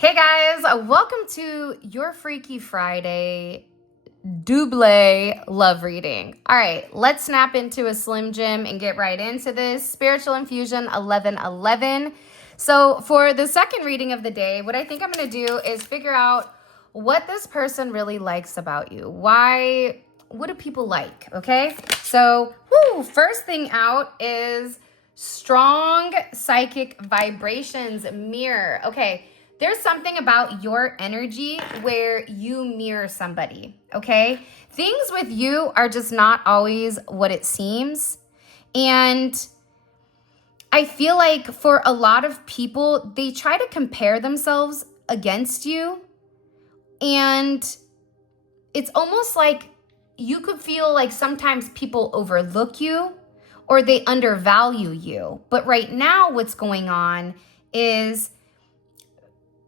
Hey guys, welcome to your Freaky Friday double love reading. All right, let's snap into a Slim Jim and get right into this. Spiritual Infusion 1111. So for the second reading of the day, what I think I'm going to do is figure out what this person really likes about you. What do people like? Okay, so first thing out is strong psychic vibrations mirror. Okay. There's something about your energy where you mirror somebody, okay? Things with you are just not always what it seems. And I feel like for a lot of people, they try to compare themselves against you. And it's almost like you could feel like sometimes people overlook you or they undervalue you. But right now, what's going on is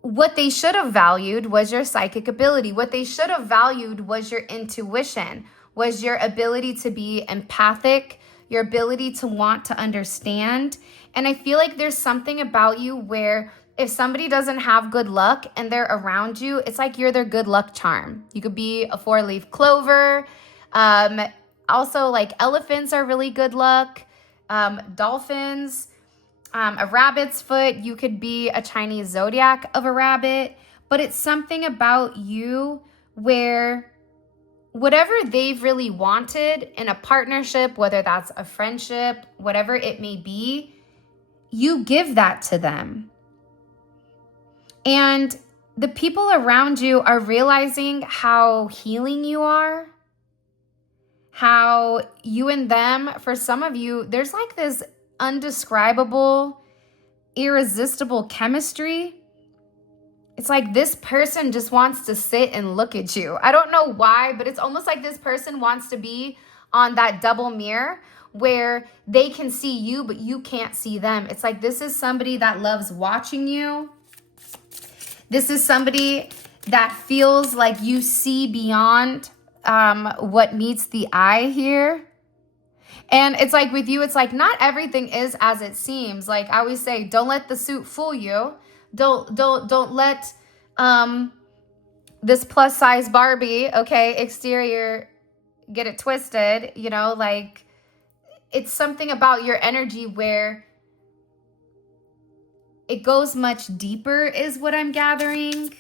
what they should have valued was your psychic ability. What they should have valued was your intuition, was your ability to be empathic, your ability to want to understand. And I feel like there's something about you where if somebody doesn't have good luck and they're around you, it's like you're their good luck charm. You could be a 4-leaf clover. Also, like elephants are really good luck. Dolphins. A rabbit's foot, you could be a Chinese zodiac of a rabbit, but it's something about you where whatever they've really wanted in a partnership, whether that's a friendship, whatever it may be, you give that to them. And the people around you are realizing how healing you are, how you and them, for some of you, there's like this undescribable, irresistible chemistry. It's like this person just wants to sit and look at you. I don't know why, but it's almost like this person wants to be on that double mirror where they can see you, but you can't see them. It's like this is somebody that loves watching you. This is somebody that feels like you see beyond what meets the eye here. And it's like with you, it's like not everything is as it seems. Like I always say, don't let the suit fool you. Don't let this plus size Barbie, okay, exterior get it twisted. You know, like it's something about your energy where it goes much deeper is what I'm gathering.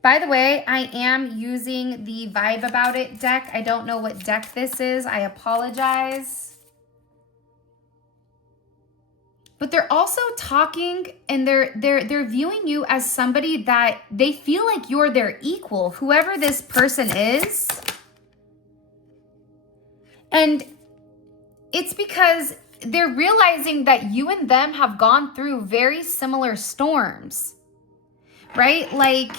By the way, I am using the Vibe About It deck. I don't know what deck this is. I apologize. But they're also talking and they're viewing you as somebody that they feel like you're their equal, whoever this person is. And it's because they're realizing that you and them have gone through very similar storms, right? Like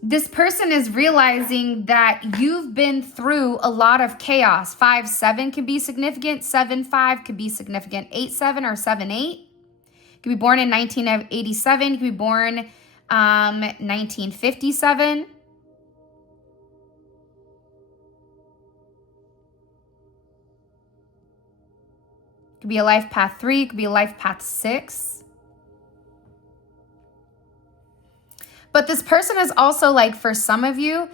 this person is realizing that you've been through a lot of chaos. 5-7 can be significant. 7-5 could be significant. 8-7 or 7-8. Could be born in 1987. Could be born 1957. Could be a life path 3. Could be a life path 6. But this person is also like, for some of you,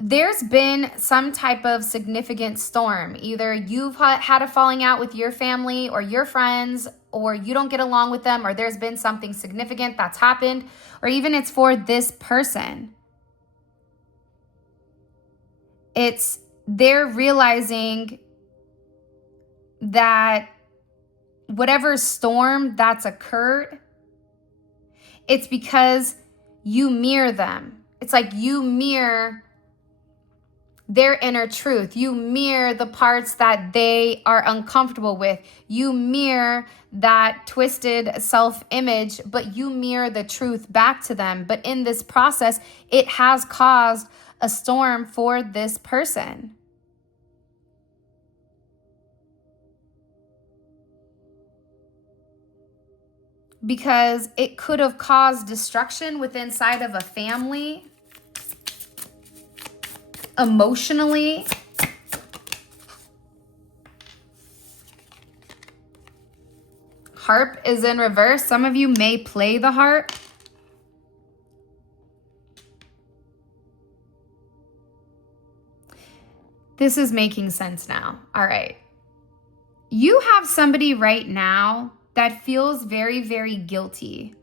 there's been some type of significant storm. Either you've had a falling out with your family or your friends, or you don't get along with them, or there's been something significant that's happened, or even it's for this person. They're realizing that whatever storm that's occurred, it's because you mirror them. It's like you mirror their inner truth. You mirror the parts that they are uncomfortable with. You mirror that twisted self-image, but you mirror the truth back to them. But in this process, it has caused a storm for this person. Because it could have caused destruction within inside of a family, emotionally. Harp is in reverse. Some of you may play the harp. This is making sense now. All right. You have somebody right now that feels very, very guilty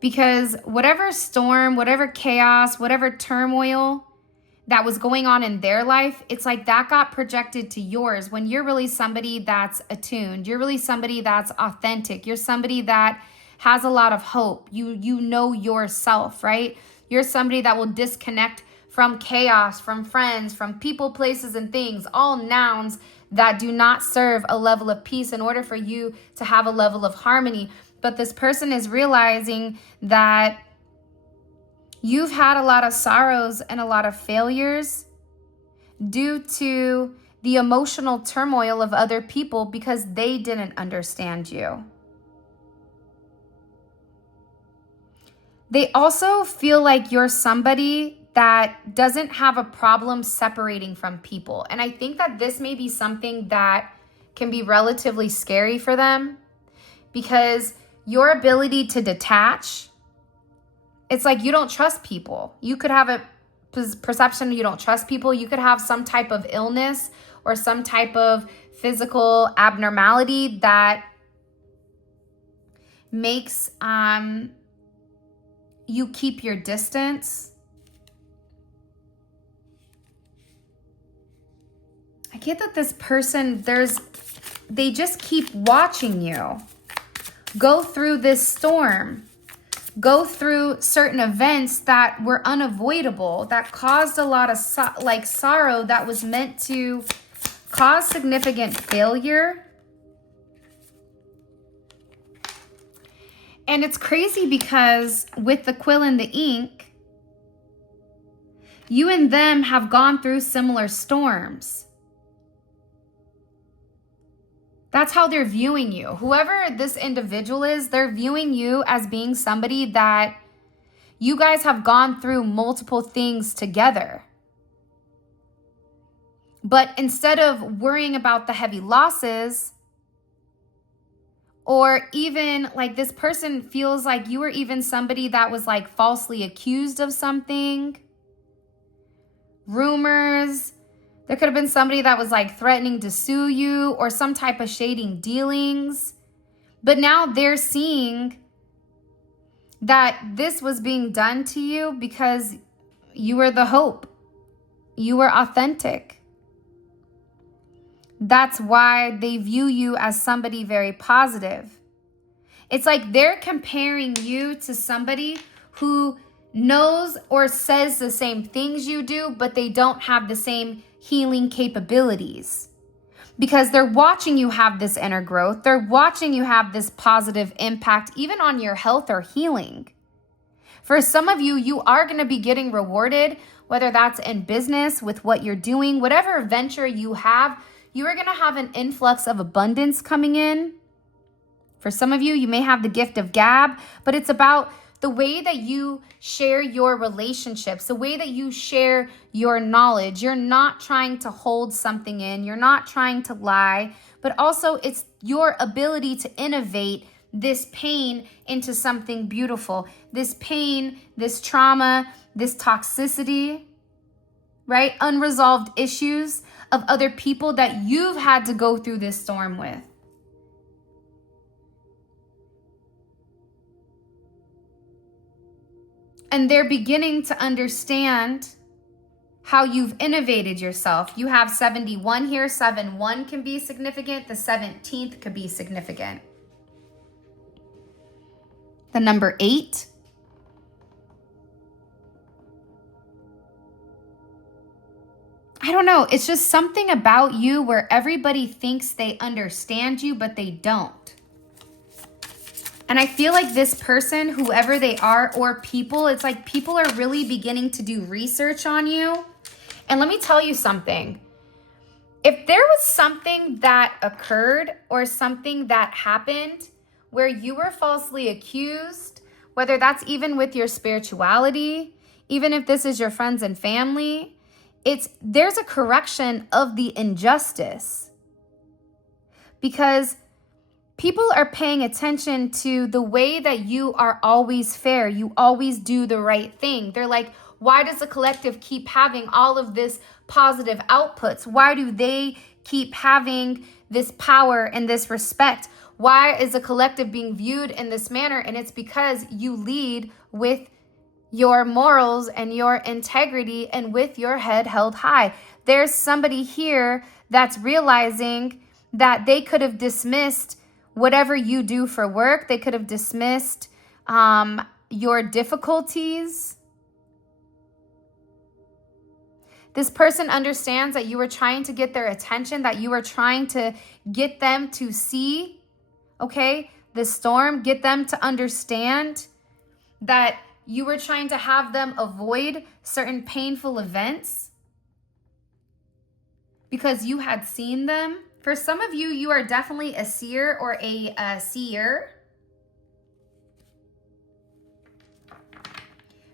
because whatever storm, whatever chaos, whatever turmoil that was going on in their life, it's like that got projected to yours when you're really somebody that's attuned. You're really somebody that's authentic. You're somebody that has a lot of hope. You know yourself, right? You're somebody that will disconnect from chaos, from friends, from people, places, and things, all nouns that do not serve a level of peace in order for you to have a level of harmony. But this person is realizing that you've had a lot of sorrows and a lot of failures due to the emotional turmoil of other people because they didn't understand you. They also feel like you're somebody that doesn't have a problem separating from people. And I think that this may be something that can be relatively scary for them because your ability to detach, it's like you don't trust people. You could have a perception you don't trust people. You could have some type of illness or some type of physical abnormality that makes you keep your distance. I get that this person, they just keep watching you go through this storm, go through certain events that were unavoidable, that caused a lot of sorrow that was meant to cause significant failure. And it's crazy because with the quill and the ink, you and them have gone through similar storms. That's how they're viewing you. Whoever this individual is, they're viewing you as being somebody that you guys have gone through multiple things together. But instead of worrying about the heavy losses, or even like this person feels like you were even somebody that was like falsely accused of something, rumors. There could have been somebody that was like threatening to sue you or some type of shading dealings. But now they're seeing that this was being done to you because you were the hope. You were authentic. That's why they view you as somebody very positive. It's like they're comparing you to somebody who knows or says the same things you do, but they don't have the same healing capabilities because they're watching you have this inner growth. They're watching you have this positive impact even on your health or healing. For some of you, you are going to be getting rewarded, whether that's in business with what you're doing, whatever venture you have, you are going to have an influx of abundance coming in. For some of you, you may have the gift of gab, but it's about the way that you share your relationships, the way that you share your knowledge. You're not trying to hold something in. You're not trying to lie, but also it's your ability to innovate this pain into something beautiful. This pain, this trauma, this toxicity, right? Unresolved issues of other people that you've had to go through this storm with. And they're beginning to understand how you've innovated yourself. You have 71 here. 7-1 can be significant. The 17th could be significant. The number 8. I don't know. It's just something about you where everybody thinks they understand you, but they don't. And I feel like this person, whoever they are, or people, it's like people are really beginning to do research on you. And let me tell you something. If there was something that occurred or something that happened where you were falsely accused, whether that's even with your spirituality, even if this is your friends and family, there's a correction of the injustice. Because people are paying attention to the way that you are always fair. You always do the right thing. They're like, why does the collective keep having all of this positive outputs? Why do they keep having this power and this respect? Why is the collective being viewed in this manner? And it's because you lead with your morals and your integrity and with your head held high. There's somebody here that's realizing that they could have dismissed whatever you do for work. They could have dismissed your difficulties. This person understands that you were trying to get their attention, that you were trying to get them to see, okay, the storm, get them to understand that you were trying to have them avoid certain painful events because you had seen them. For some of you, you are definitely a seer or a seer.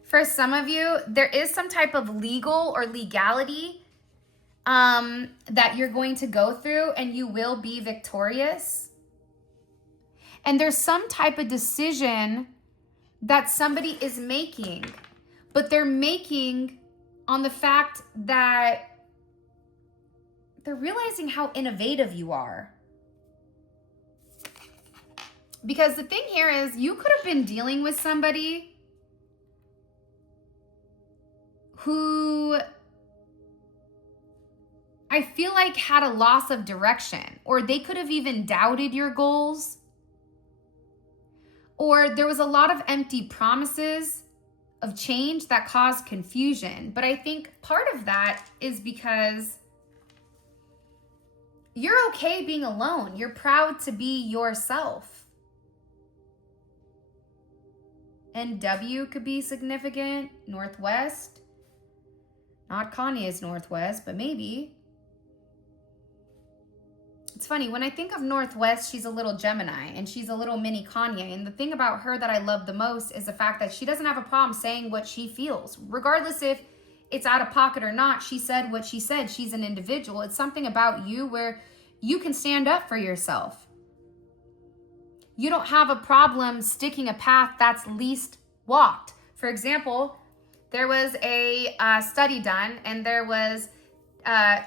For some of you, there is some type of legal or legality that you're going to go through, and you will be victorious. And there's some type of decision that somebody is making, but they're making on the fact that they're realizing how innovative you are. Because the thing here is, you could have been dealing with somebody who I feel like had a loss of direction, or they could have even doubted your goals, or there was a lot of empty promises of change that caused confusion. But I think part of that is because you're okay being alone. You're proud to be yourself. NW could be significant. Northwest. Not Kanye's Northwest, but maybe. It's funny, when I think of Northwest, she's a little Gemini and she's a little mini Kanye. And the thing about her that I love the most is the fact that she doesn't have a problem saying what she feels. Regardless if it's out of pocket or not, she said what she said. She's an individual. It's something about you where you can stand up for yourself. You don't have a problem sticking a path that's least walked. For example, there was a study done, and there was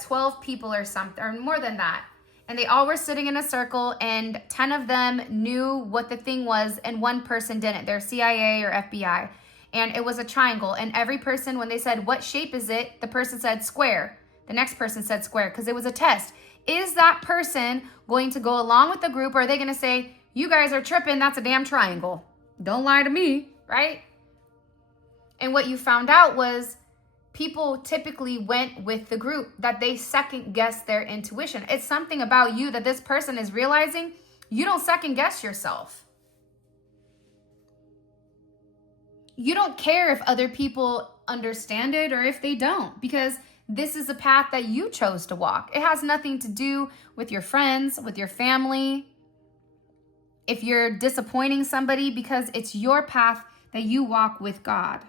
12 people or something, or more than that. And they all were sitting in a circle, and 10 of them knew what the thing was, and one person didn't. They're CIA or FBI. And it was a triangle. And every person, when they said, what shape is it? The person said square. The next person said square, because it was a test. Is that person going to go along with the group, or are they going to say, you guys are tripping, that's a damn triangle? Don't lie to me, right? And what you found out was people typically went with the group, that they second guess their intuition. It's something about you that this person is realizing you don't second guess yourself. You don't care if other people understand it or if they don't, because this is the path that you chose to walk. It has nothing to do with your friends, with your family. If you're disappointing somebody, because it's your path that you walk with God.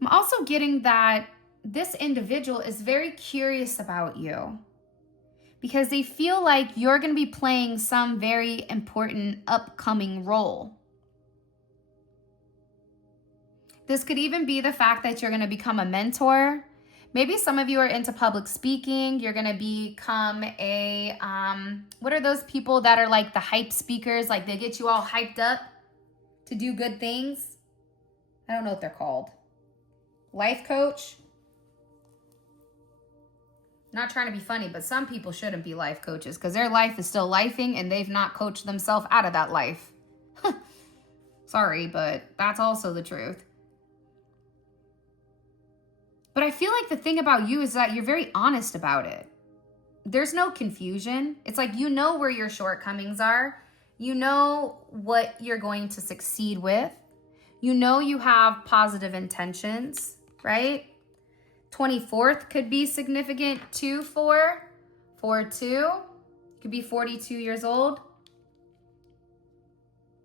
I'm also getting that this individual is very curious about you because they feel like you're going to be playing some very important upcoming role. This could even be the fact that you're going to become a mentor. Maybe some of you are into public speaking. You're going to become a, what are those people that are like the hype speakers? Like they get you all hyped up to do good things. I don't know what they're called. Life coach. Not trying to be funny, but some people shouldn't be life coaches because their life is still lifing and they've not coached themselves out of that life. Sorry, but that's also the truth. But I feel like the thing about you is that you're very honest about it. There's no confusion. It's like you know where your shortcomings are. You know what you're going to succeed with. You know you have positive intentions, right? 24th could be significant. 2-4, 4-2. Could be 42 years old.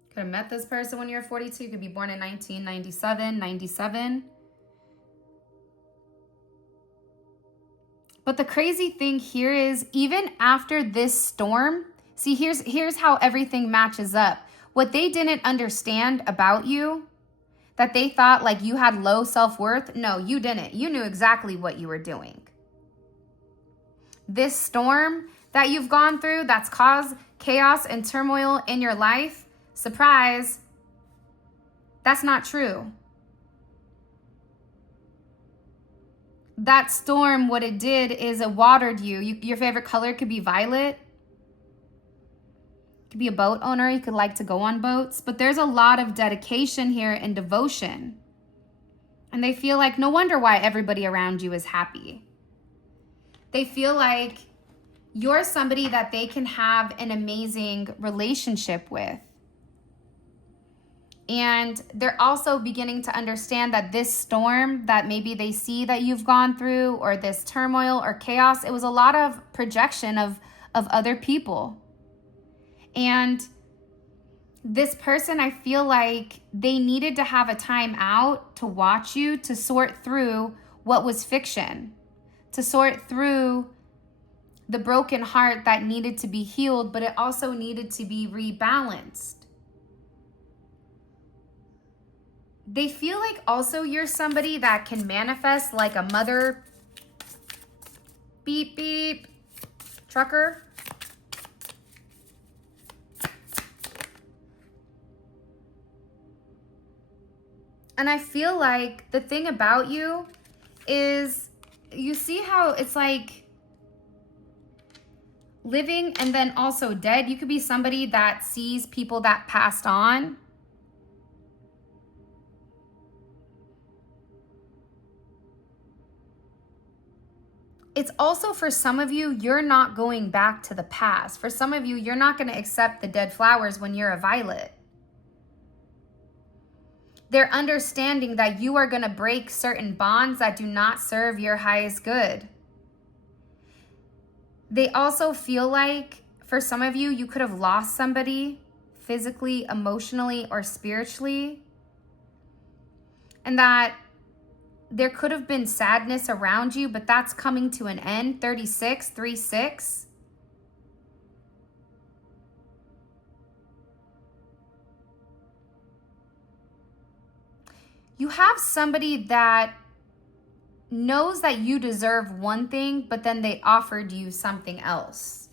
Could have met this person when you're 42. Could be born in 1997, 97. But the crazy thing here is even after this storm, see, here's how everything matches up. What they didn't understand about you, that they thought like you had low self-worth. No, you didn't. You knew exactly what you were doing. This storm that you've gone through that's caused chaos and turmoil in your life, surprise, that's not true. That storm, what it did is it watered you. Your favorite color could be violet. You could be a boat owner. You could like to go on boats. But there's a lot of dedication here and devotion. And they feel like no wonder why everybody around you is happy. They feel like you're somebody that they can have an amazing relationship with. And they're also beginning to understand that this storm that maybe they see that you've gone through, or this turmoil or chaos, it was a lot of projection of other people. And this person, I feel like they needed to have a time out to watch you, to sort through what was fiction, to sort through the broken heart that needed to be healed, but it also needed to be rebalanced. They feel like also you're somebody that can manifest like a mother beep beep trucker. And I feel like the thing about you is you see how it's like living and then also dead. You could be somebody that sees people that passed on. It's also for some of you, you're not going back to the past. For some of you, you're not going to accept the dead flowers when you're a violet. They're understanding that you are going to break certain bonds that do not serve your highest good. They also feel like, for some of you, you could have lost somebody physically, emotionally, or spiritually. And that there could have been sadness around you, but that's coming to an end. 36, 3-6. You have somebody that knows that you deserve one thing, but then they offered you something else.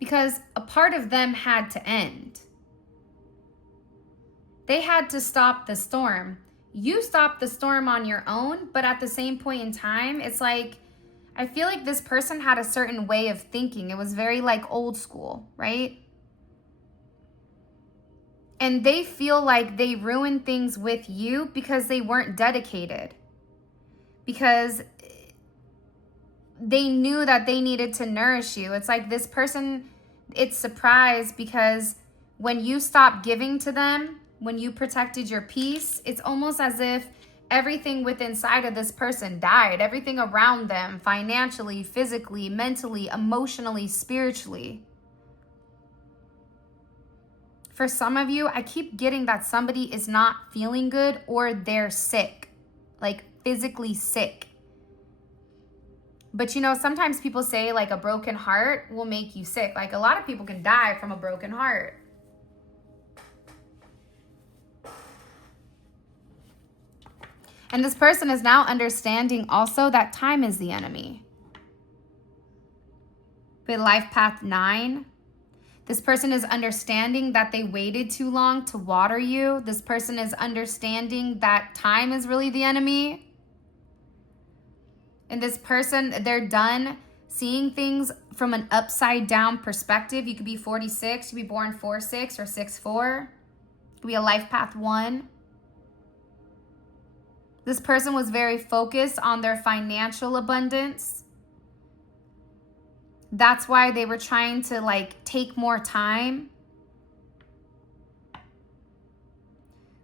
Because a part of them had to end. They had to stop the storm. You stopped the storm on your own, but at the same point in time, it's like, I feel like this person had a certain way of thinking. It was very like old school, right? And they feel like they ruined things with you because they weren't dedicated. Because they knew that they needed to nourish you. It's like this person, it's surprised because when you stopped giving to them, when you protected your peace, it's almost as if everything within inside of this person died. Everything around them, financially, physically, mentally, emotionally, spiritually. For some of you, I keep getting that somebody is not feeling good or they're sick, like physically sick. But you know, sometimes people say like a broken heart will make you sick. Like a lot of people can die from a broken heart. And this person is now understanding also that time is the enemy. With life path 9, this person is understanding that they waited too long to water you. This person is understanding that time is really the enemy. And this person, they're done seeing things from an upside down perspective. You could be 46, you could be born 4-6 or 6-4. It could be a life path 1. This person was very focused on their financial abundance. That's why they were trying to like take more time.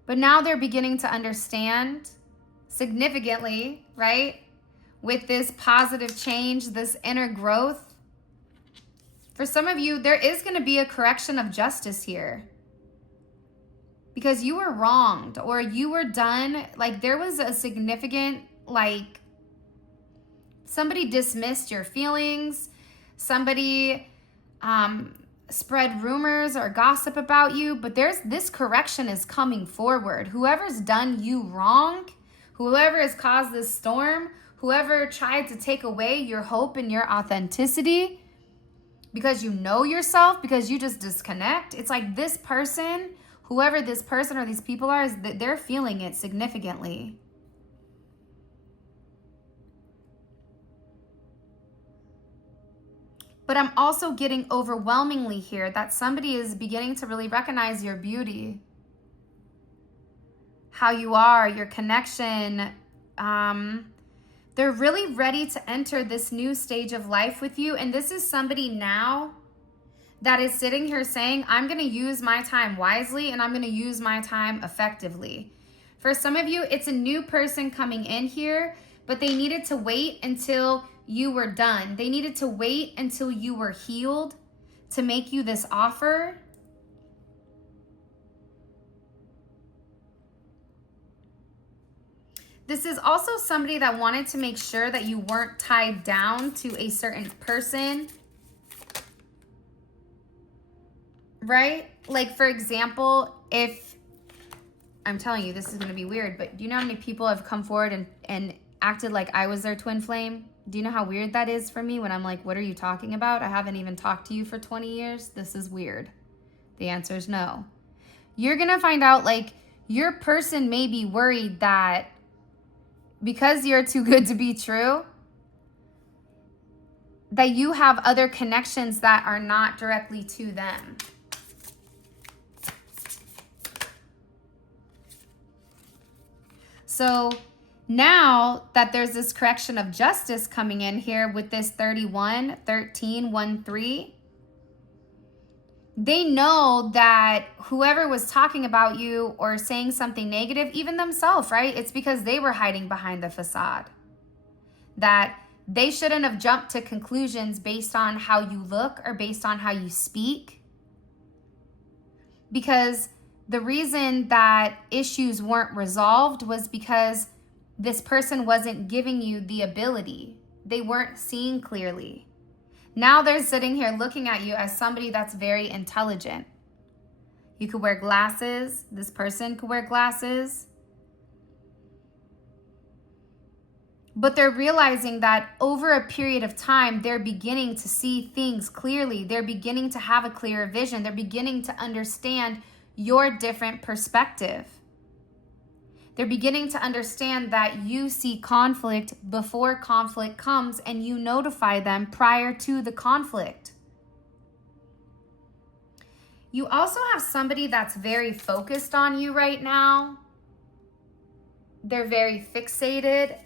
But now they're beginning to understand significantly, right? With this positive change, this inner growth. For some of you, there is going to be a correction of justice here. Because you were wronged or you were done, like there was a significant like Somebody dismissed your feelings. Somebody spread rumors or gossip about you, but this correction is coming forward. Whoever's done you wrong, whoever has caused this storm, whoever tried to take away your hope and your authenticity, because you know yourself, because you just disconnect. It's like this person, whoever this person or these people are, they're feeling it significantly. But I'm also getting overwhelmingly here that somebody is beginning to really recognize your beauty, how you are, your connection. They're really ready to enter this new stage of life with you. And this is somebody now that is sitting here saying, I'm going to use my time wisely and I'm going to use my time effectively. For some of you, it's a new person coming in here, but they needed to wait until you were done. They needed to wait until you were healed to make you this offer. This is also somebody that wanted to make sure that you weren't tied down to a certain person, right? Like, for example, if, I'm telling you, this is going to be weird, but do you know how many people have come forward and acted like I was their twin flame? Do you know how weird that is for me when I'm like, what are you talking about? I haven't even talked to you for 20 years. This is weird. The answer is no. You're going to find out, like, your person may be worried that because you're too good to be true, that you have other connections that are not directly to them. So now that there's this correction of justice coming in here with this 31, 13, 1, 3, they know that whoever was talking about you or saying something negative, even themselves, right? It's because they were hiding behind the facade. That they shouldn't have jumped to conclusions based on how you look or based on how you speak. Because the reason that issues weren't resolved was because this person wasn't giving you the ability. They weren't seeing clearly. Now they're sitting here looking at you as somebody that's very intelligent. You could wear glasses. This person could wear glasses. But they're realizing that over a period of time, they're beginning to see things clearly. They're beginning to have a clearer vision. They're beginning to understand your different perspective. They're beginning to understand that you see conflict before conflict comes and you notify them prior to the conflict. You also have somebody that's very focused on you right now. They're very fixated.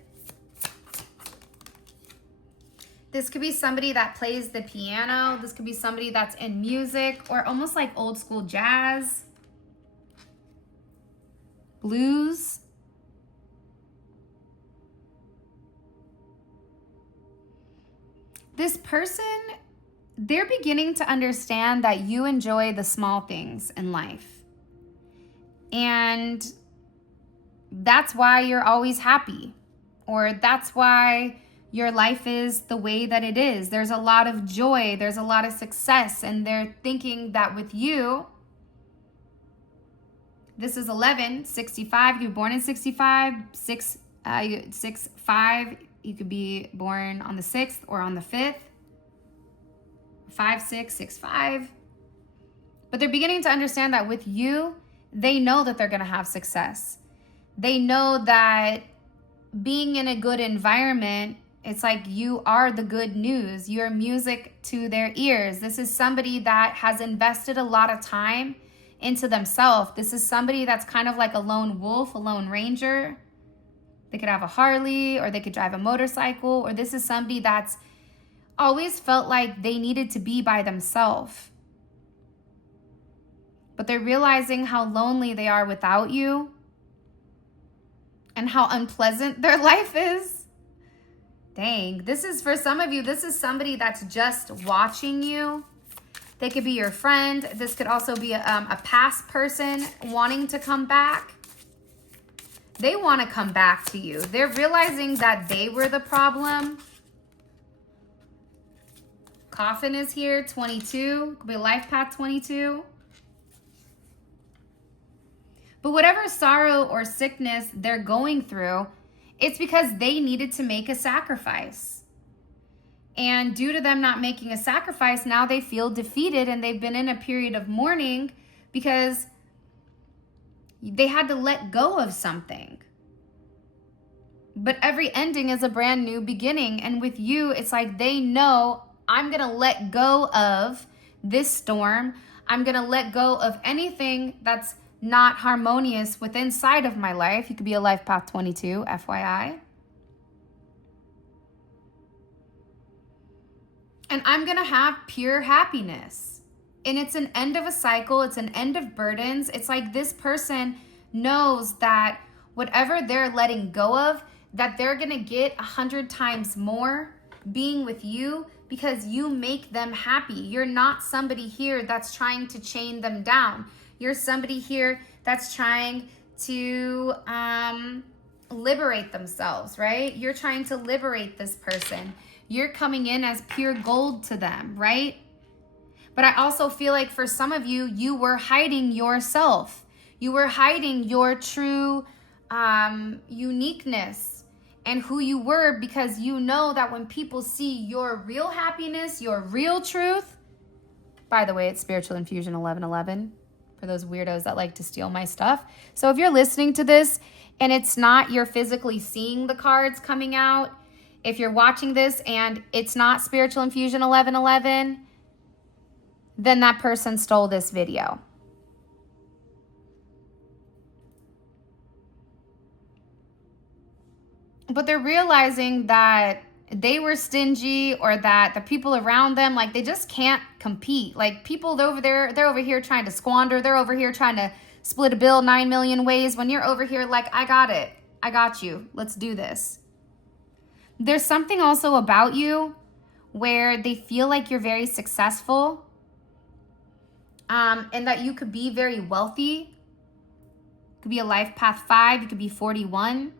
This could be somebody that plays the piano. This could be somebody that's in music or almost like old school jazz, blues. This person, they're beginning to understand that you enjoy the small things in life. And that's why you're always happy. Or that's why your life is the way that it is. There's a lot of joy. There's a lot of success. And they're thinking that with you, this is 11, 65. You're born in 65, 6, 5. You could be born on the 6th or on the 5th. 5, 6, 6, 5. But they're beginning to understand that with you, they know that they're going to have success. They know that being in a good environment, it's like you are the good news. You're music to their ears. This is somebody that has invested a lot of time into themselves. This is somebody that's kind of like a lone wolf, a lone ranger. They could have a Harley or they could drive a motorcycle, or this is somebody that's always felt like they needed to be by themselves. But they're realizing how lonely they are without you and how unpleasant their life is. Dang, this is for some of you, this is somebody that's just watching you. They could be your friend. This could also be a past person wanting to come back. They want to come back to you. They're realizing that they were the problem Coffin is here, 22. Could be life path 22. But whatever sorrow or sickness they're going through, it's because they needed to make a sacrifice. And due to them not making a sacrifice, now they feel defeated and they've been in a period of mourning because they had to let go of something. But every ending is a brand new beginning. And with you, it's like they know, I'm going to let go of this storm. I'm going to let go of anything that's not harmonious with inside of my life. You could be a life path 22, FYI. And I'm going to have pure happiness. And it's an end of a cycle. It's an end of burdens. It's like this person knows that whatever they're letting go of, that they're going to get 100 times more being with you because you make them happy. You're not somebody here that's trying to chain them down. You're somebody here that's trying to liberate themselves, right? You're trying to liberate this person. You're coming in as pure gold to them, right? But I also feel like for some of you, you were hiding yourself. You were hiding your true uniqueness and who you were, because you know that when people see your real happiness, your real truth. By the way, it's Spiritual Infusion 1111 for those weirdos that like to steal my stuff. So if you're listening to this and it's not you're physically seeing the cards coming out, if you're watching this and it's not Spiritual Infusion 1111, then that person stole this video. But they're realizing that they were stingy, or that the people around them, like, they just can't compete. Like, people over there, they're over here trying to squander. They're over here trying to split a bill 9 million ways, when you're over here like, I got it. I got you. Let's do this. There's something also about you where they feel like you're very successful, and that you could be very wealthy. It could be a life path 5. You could be 41.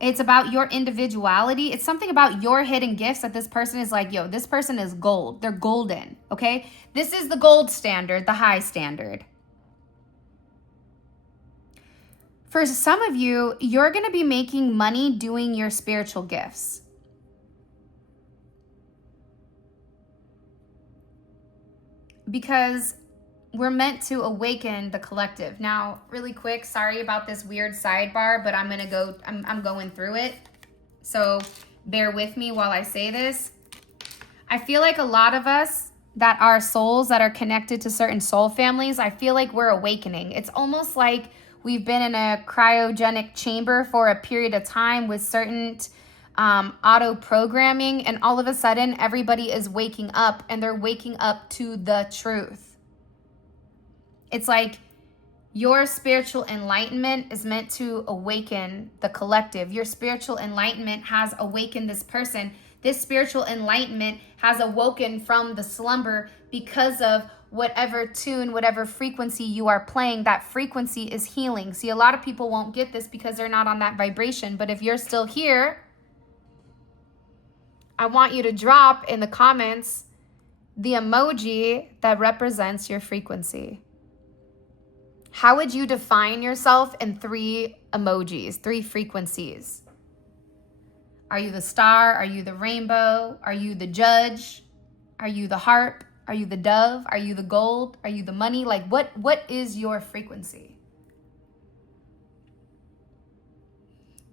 It's about your individuality. It's something about your hidden gifts that this person is like, yo, this person is gold. They're golden, okay? This is the gold standard, the high standard. For some of you, you're going to be making money doing your spiritual gifts. Because we're meant to awaken the collective. Now, really quick, sorry about this weird sidebar, but I'm going through it. So bear with me while I say this. I feel like a lot of us that are souls that are connected to certain soul families, I feel like we're awakening. It's almost like we've been in a cryogenic chamber for a period of time with certain auto programming, and all of a sudden everybody is waking up, and they're waking up to the truth. It's like your spiritual enlightenment is meant to awaken the collective. Your spiritual enlightenment has awakened this person. This spiritual enlightenment has awoken from the slumber because of whatever tune, whatever frequency you are playing. That frequency is healing. See, a lot of people won't get this because they're not on that vibration. But if you're still here, I want you to drop in the comments the emoji that represents your frequency. How would you define yourself in 3 emojis, 3 frequencies? Are you the star? Are you the rainbow? Are you the judge? Are you the harp? Are you the dove? Are you the gold? Are you the money? Like, what is your frequency?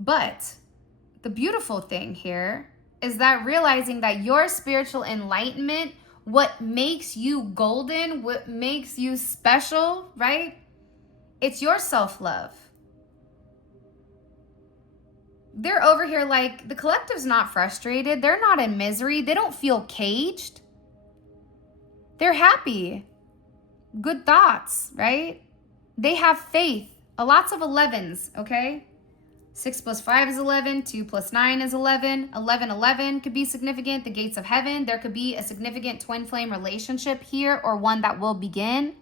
But the beautiful thing here is that realizing that your spiritual enlightenment, what makes you golden, what makes you special, right? It's your self-love. They're over here like, the collective's not frustrated. They're not in misery. They don't feel caged. They're happy. Good thoughts, right? They have faith. Lots of 11s, okay? 6 plus 5 is 11. 2 plus 9 is 11. 11 could be significant. The gates of heaven. There could be a significant twin flame relationship here, or one that will begin.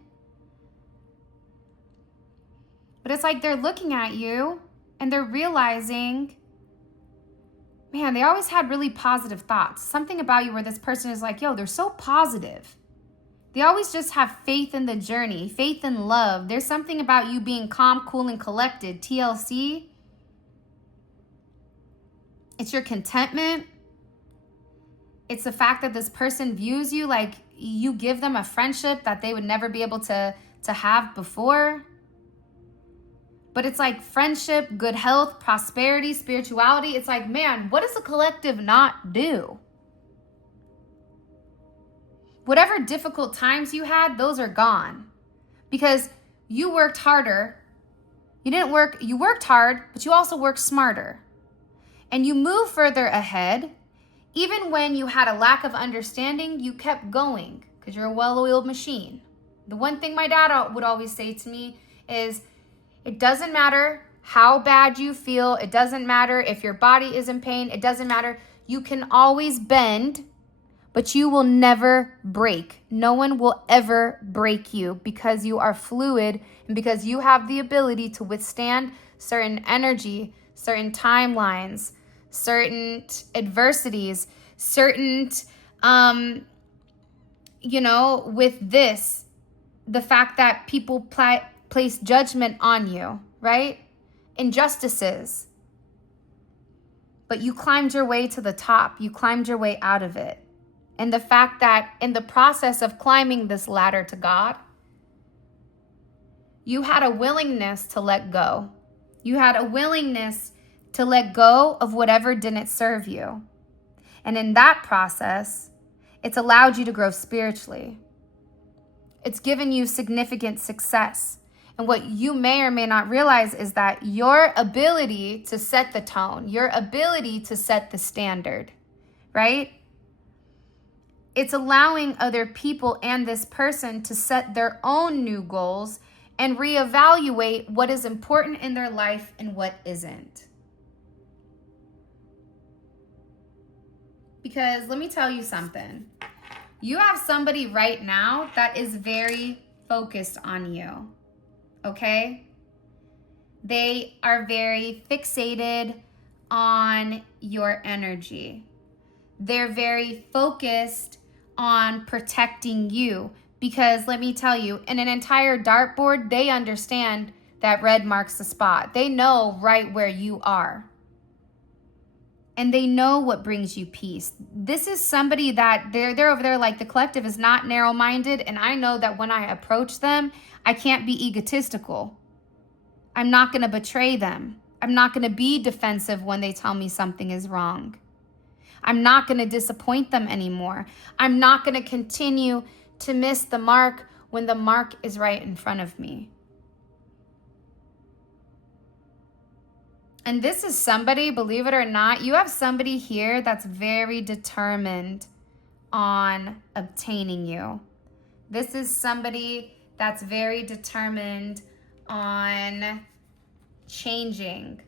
But it's like they're looking at you and they're realizing, man, they always had really positive thoughts. Something about you where this person is like, yo, they're so positive. They always just have faith in the journey, faith in love. There's something about you being calm, cool, and collected. TLC, it's your contentment. It's the fact that this person views you like you give them a friendship that they would never be able to have before. But it's like friendship, good health, prosperity, spirituality. It's like, man, what does a collective not do? Whatever difficult times you had, those are gone. Because you worked harder. You worked hard, but you also worked smarter. And you move further ahead. Even when you had a lack of understanding, you kept going because you're a well-oiled machine. The one thing my dad would always say to me is, it doesn't matter how bad you feel. It doesn't matter if your body is in pain. It doesn't matter. You can always bend, but you will never break. No one will ever break you because you are fluid and because you have the ability to withstand certain energy, certain timelines, certain adversities, certain, with this, the fact that people place judgment on you, right? Injustices. But you climbed your way to the top. You climbed your way out of it. And the fact that in the process of climbing this ladder to God, you had a willingness to let go. You had a willingness to let go of whatever didn't serve you. And in that process, it's allowed you to grow spiritually. It's given you significant success. And what you may or may not realize is that your ability to set the tone, your ability to set the standard, right? It's allowing other people and this person to set their own new goals and reevaluate what is important in their life and what isn't. Because let me tell you something. You have somebody right now that is very focused on you, okay? They are very fixated on your energy. They're very focused on protecting you because let me tell you, in an entire dartboard, they understand that red marks the spot. They know right where you are. And they know what brings you peace. This is somebody that they're over there like the collective is not narrow-minded. And I know that when I approach them, I can't be egotistical. I'm not going to betray them. I'm not going to be defensive when they tell me something is wrong. I'm not going to disappoint them anymore. I'm not going to continue to miss the mark when the mark is right in front of me. And this is somebody, believe it or not, you have somebody here that's very determined on obtaining you. This is somebody that's very determined on changing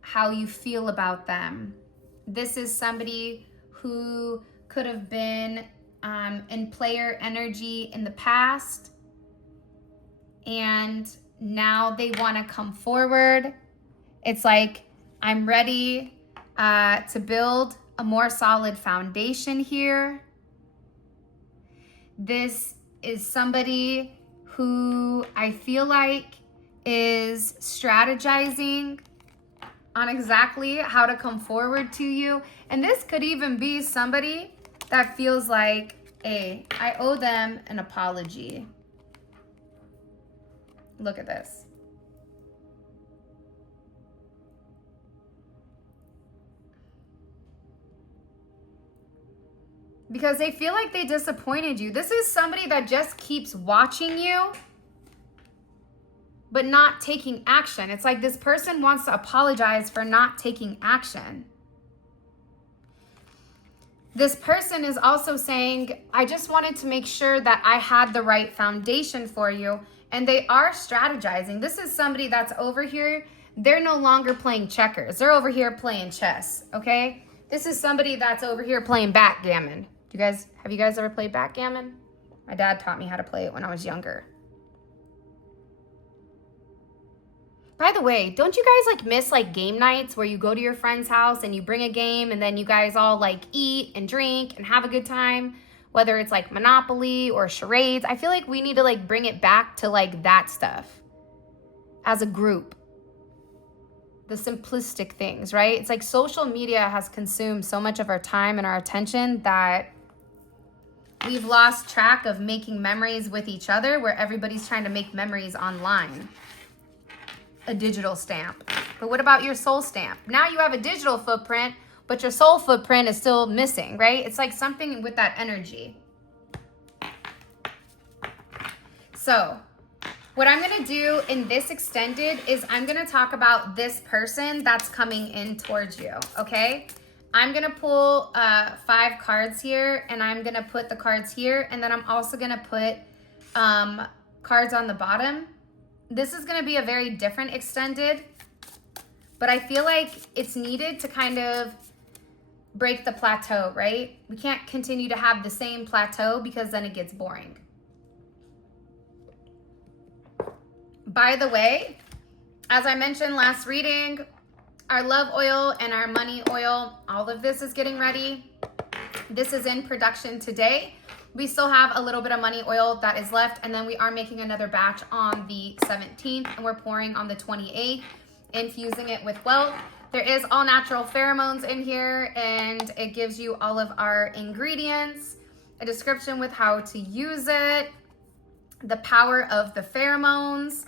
how you feel about them. This is somebody who could have been in player energy in the past, and now they want to come forward. It's like, I'm ready to build a more solid foundation here. This is somebody who I feel like is strategizing on exactly how to come forward to you. And this could even be somebody that feels like, hey, I owe them an apology. Look at this. Because they feel like they disappointed you. This is somebody that just keeps watching you, but not taking action. It's like this person wants to apologize for not taking action. This person is also saying, I just wanted to make sure that I had the right foundation for you. And they are strategizing. This is somebody that's over here. They're no longer playing checkers. They're over here playing chess, okay? This is somebody that's over here playing backgammon. Have you guys ever played backgammon? My dad taught me how to play it when I was younger. By the way, don't you guys like miss like game nights where you go to your friend's house and you bring a game and then you guys all like eat and drink and have a good time? Whether it's like Monopoly or charades, I feel like we need to like bring it back to like that stuff as a group. The simplistic things, right? It's like social media has consumed so much of our time and our attention that we've lost track of making memories with each other, where everybody's trying to make memories online. A digital stamp. But what about your soul stamp? Now you have a digital footprint, but your soul footprint is still missing, right? It's like something with that energy. So what I'm going to do in this extended is I'm going to talk about this person that's coming in towards you, okay? I'm going to pull 5 cards here, and I'm going to put the cards here, and then I'm also going to put cards on the bottom. This is going to be a very different extended, but I feel like it's needed to kind of break the plateau, right? We can't continue to have the same plateau because then it gets boring. By the way, as I mentioned last reading, our love oil and our money oil, all of this is getting ready. This is in production today. We still have a little bit of money oil that is left, and then we are making another batch on the 17th, and we're pouring on the 28th, infusing it with wealth. There is all natural pheromones in here, and it gives you all of our ingredients, a description with how to use it, the power of the pheromones,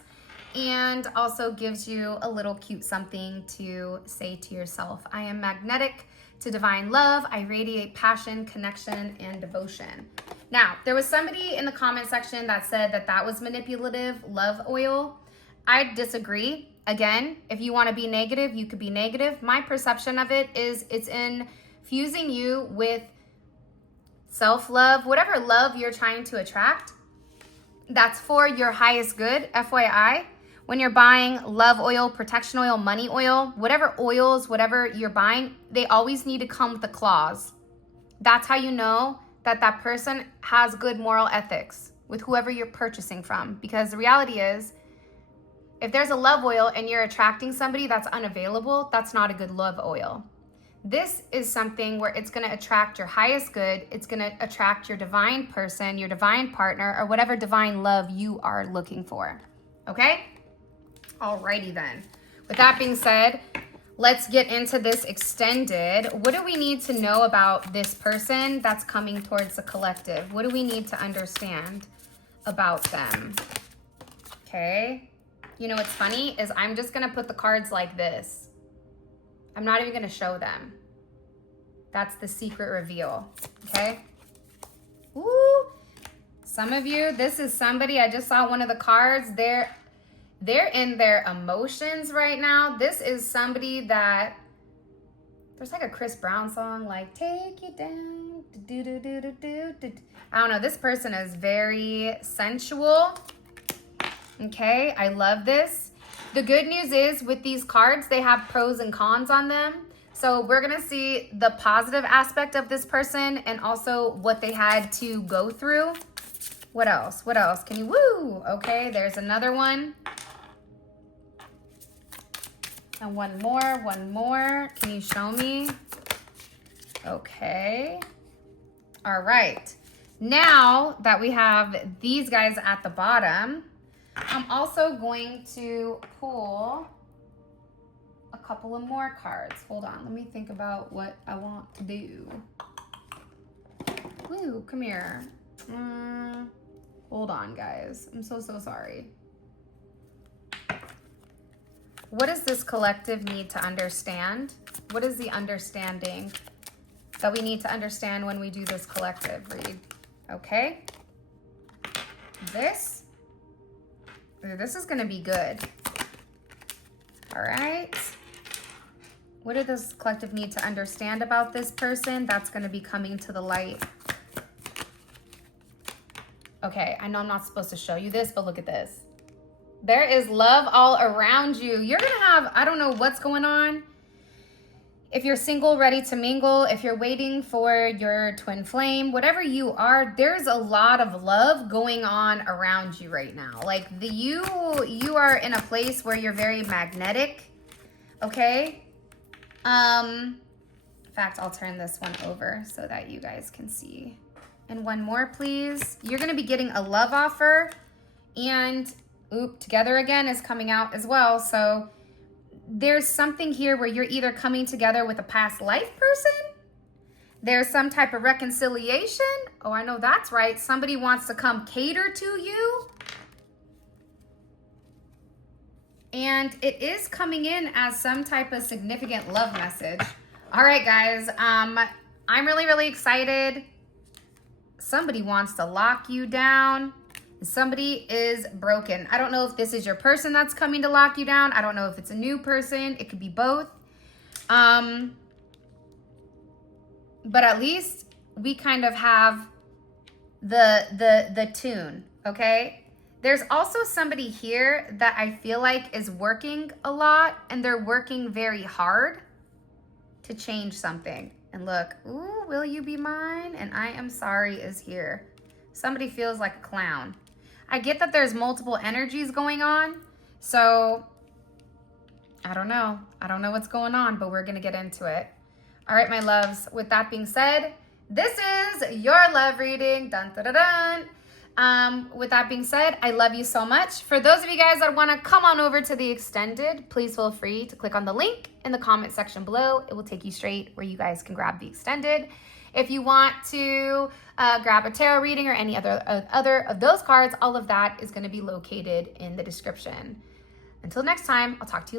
and also gives you a little cute something to say to yourself. I am magnetic to divine love. I radiate passion, connection, and devotion. Now, there was somebody in the comment section that said that that was manipulative love oil. I disagree. Again, if you want to be negative, you could be negative. My perception of it is it's infusing you with self-love, whatever love you're trying to attract. That's for your highest good, FYI. When you're buying love oil, protection oil, money oil, whatever oils, whatever you're buying, they always need to come with a clause. That's how you know that that person has good moral ethics with whoever you're purchasing from. Because the reality is, if there's a love oil and you're attracting somebody that's unavailable, that's not a good love oil. This is something where it's going to attract your highest good. It's going to attract your divine person, your divine partner, or whatever divine love you are looking for. Okay? Alrighty then. With that being said, let's get into this extended. What do we need to know about this person that's coming towards the collective? What do we need to understand about them? Okay. You know what's funny is I'm just going to put the cards like this. I'm not even going to show them. That's the secret reveal. Okay. Ooh. Some of you, this is somebody, I just saw one of the cards. They're in their emotions right now. This is somebody that, there's like a Chris Brown song, like, take you down. I don't know. This person is very sensual. Okay, I love this. The good news is with these cards, they have pros and cons on them. So we're going to see the positive aspect of this person and also what they had to go through. What else? What else? Can you, woo! Okay, there's another one. And one more. Can you show me? Okay. All right. Now that we have these guys at the bottom, I'm also going to pull a couple of more cards. Hold on. Let me think about what I want to do. Woo, come here. Hold on, guys. I'm so sorry. What does this collective need to understand? What is the understanding that we need to understand when we do this collective read? Okay. This is going to be good. All right. What does this collective need to understand about this person? That's going to be coming to the light. Okay, I know I'm not supposed to show you this, but look at this. There is love all around you. You're going to have, I don't know what's going on If you're single, ready to mingle, if you're waiting for your twin flame, whatever you are, there's a lot of love going on around you right now. Like you are in a place where you're very magnetic, okay? In fact, I'll turn this one over so that you guys can see. And one more, please. You're gonna be getting a love offer, and together again is coming out as well. So there's something here where you're either coming together with a past life person. There's some type of reconciliation. Oh, I know that's right. Somebody wants to come cater to you. And it is coming in as some type of significant love message. All right, guys. I'm really, really excited. Somebody wants to lock you down. Somebody is broken. I don't know if this is your person that's coming to lock you down. I don't know if it's a new person. It could be both. But at least we kind of have the tune, okay? There's also somebody here that I feel like is working a lot, and they're working very hard to change something. And look, ooh, will you be mine? And I am sorry is here. Somebody feels like a clown. I get that there's multiple energies going on, so I don't know. I don't know what's going on, but we're gonna get into it. All right, my loves, with that being said, this is your love reading. Dun, dun, dun, dun. With that being said, I love you so much. For those of you guys that wanna come on over to the extended, please feel free to click on the link in the comment section below. It will take you straight where you guys can grab the extended. If you want to grab a tarot reading or any other of those cards, all of that is going to be located in the description. Until next time, I'll talk to you later.